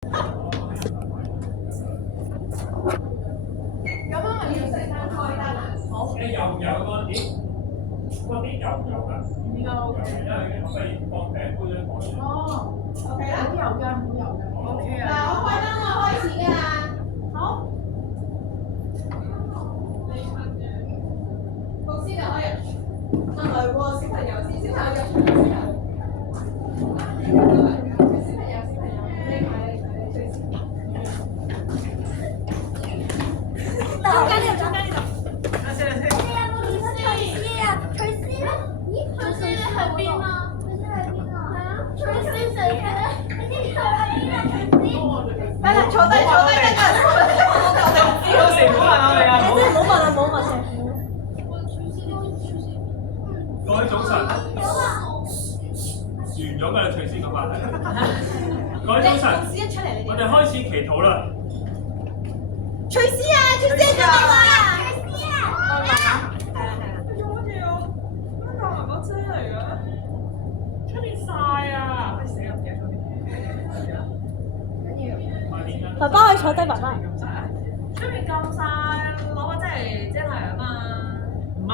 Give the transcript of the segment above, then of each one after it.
咁啊，要食餐開單啊！好。你油唔油嗰啲？嗰啲油唔油㗎？應該 OK。因為我不如放餅杯咗放住。哦，OK 啦。冇油㗎，冇油㗎。OK 啊。嗱，我開單啦，開始㗎啦。好。老師就可以。唔係喎，小朋友先，小朋友入場先啊。坐低，得㗎。有時唔好問我哋啊！唔好問啊，唔好問啊！各位早晨，完咗㗎啦，隨時個話題。各位早晨，我哋開始祈禱啦。隨時啊，隨時做咩話？隨時啊！你做乜嘢啊？乜教埋把遮嚟㗎？出面曬啊！死人嘅出面。爸爸可以坐低，爸爸。出面咁曬，攞把遮嚟遮太陽嘛？唔係，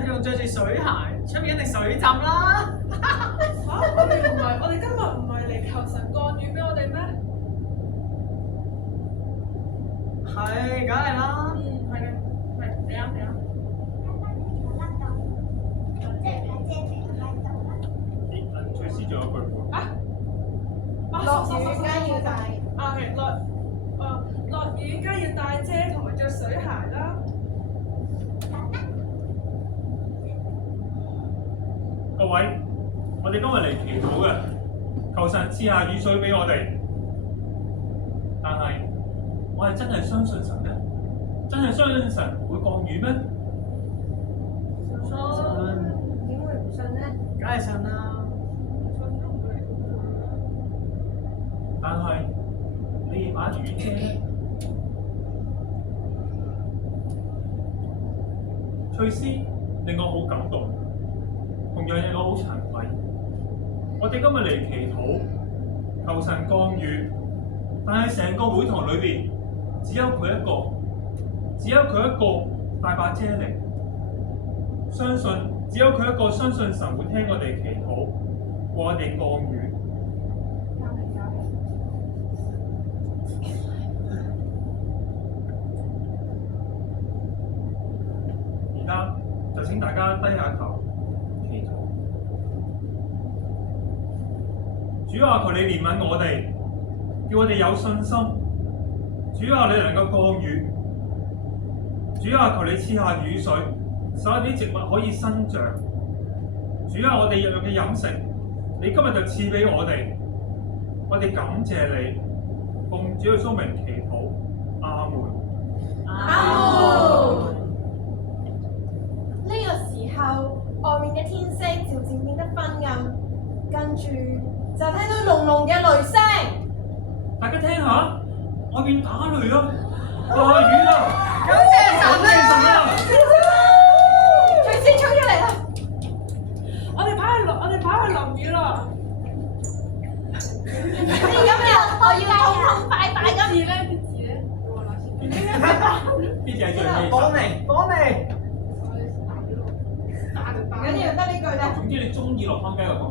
佢仲着住水鞋，出面一定水浸啦。我哋今日唔係嚟求神降雨俾我哋咩？係，梗係啦。係嘅，係你啱。隨時仲有句喎。落雨梗要帶。係落雨梗要帶遮同埋着水鞋啦。各位，我哋今日嚟祈禱嘅，求神賜下雨水俾我哋。但係，我係真係相信神咩？真係相信神會降雨咩？信。點會唔信呢？梗係信啦。但係，你把雨遮，翠絲令我好感動，同樣令我好慚愧。我哋今日嚟祈禱，求神降雨，但係成個會堂裏邊只有佢一個帶把遮嚟，相信只有佢一個相信神會聽我哋祈禱，為我哋降雨。就請大家低下頭祈禱。主啊，求你憐憫我哋，叫我哋有信心。主啊，你能夠降雨。主啊，求你賜下雨水，使啲植物可以生長。主啊，我哋日日嘅飲食，你今日就賜俾我哋。我哋感謝你，奉主耶穌名祈禱，阿門。阿門。呢個時候，外面嘅天色漸漸變得昏暗，跟住就聽到隆隆嘅雷聲。大家聽下，外面打雷啊，落雨啦！感謝神啊！最先衝出嚟啦！我哋跑去淋雨啦！今日我要痛痛快快咁。啲字咧？啲字係最尾。講未？唔緊要，得呢句啫。總之你中意落湯雞就講。